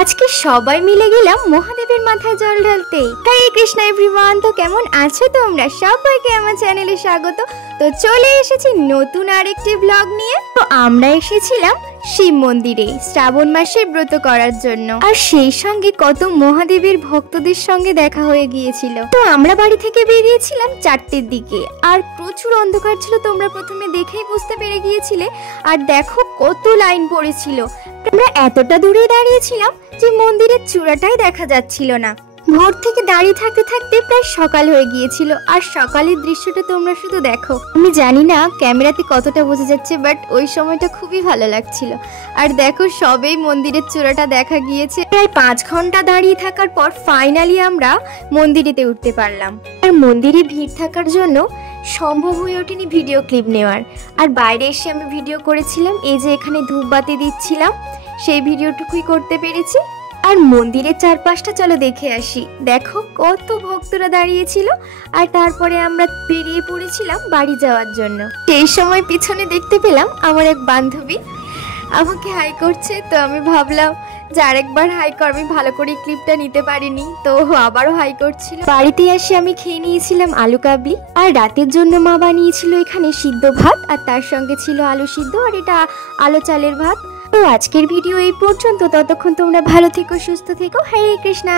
আজকে সবাই মিলে গেলাম মহাদেবের মাথায় জল ঢালতে। হরে কৃষ্ণ এভরিওয়ান, তো কেমন আছো তোমরা? সবাইকে আমার চ্যানেলে স্বাগত। তো চলে এসেছি নতুন আরেকটি ব্লগ নিয়ে। তো আমরা এসেছিলাম শিব মন্দিরে শ্রাবণ মাসের ব্রত করার জন্য, আর সেই সঙ্গে কত মহাদেবের ভক্তদের সঙ্গে দেখা হয়ে গিয়েছিল। তো আমরা বাড়ি থেকে বেরিয়েছিলাম 4টের দিকে, আর প্রচুর অন্ধকার ছিল, তোমরা প্রথমে দেখেই বুঝতে পেরে গিয়েছিলে। আর দেখো কত লাইন পড়েছিল। আমরা এতটা দূরে দাঁড়িয়েছিলাম যে মন্দিরের চূড়াটাই দেখা যাচ্ছিল না। ভোর থেকে দাঁড়িয়ে থাকতে থাকতে প্রায় সকাল হয়ে গিয়েছিল, আর সকালের দৃশ্যটা তোমরা শুধু দেখো। আমি জানি না ক্যামেরাতে কতটা বোঝা যাচ্ছে, বাট ওই সময়টা খুবই ভালো লাগছিল। আর দেখো সবেই মন্দিরের চূড়াটা দেখা গিয়েছে। প্রায় 5 ঘন্টা দাঁড়িয়ে থাকার পর ফাইনালি আমরা মন্দিরেতে উঠতে পারলাম। আর মন্দিরে ভিড় থাকার জন্য সম্ভব হয়ে ওঠেনি ভিডিও ক্লিপ নেওয়ার। আর বাইরে এসে আমি ভিডিও করেছিলাম, এই যে এখানে ধূপবাতি দিচ্ছিলাম, সেই ভিডিওটুকুই করতে পেরেছি। আর মন্দিরের চারপাশটা চলো দেখে আসি। দেখো কত ভক্তরা দাঁড়িয়েছিল। আর তারপরে আমরা বেরিয়ে পড়েছিলাম বাড়ি যাওয়ার জন্য। সেই সময় পিছনে দেখতে পেলাম আমার এক বান্ধবী আমাকে হাই করছে। তো আমি ভাবলাম যে আরেকবার হাই করবি, ভালো করে ক্লিপটা নিতে পারিনি, তো আবারও হাই করছিল। বাড়িতে এসে আমি খেয়ে নিয়েছিলাম আলু কাবলি, আর রাতের জন্য মা বানিয়েছিল এখানে সিদ্ধ ভাত, আর তার সঙ্গে ছিল আলু সিদ্ধ, আর এটা আলো চালের ভাত। তো আজকের ভিডিও এই পর্যন্ত। ততক্ষণ তোমরা ভালো থেকো, সুস্থ থেকো। হরে কৃষ্ণা।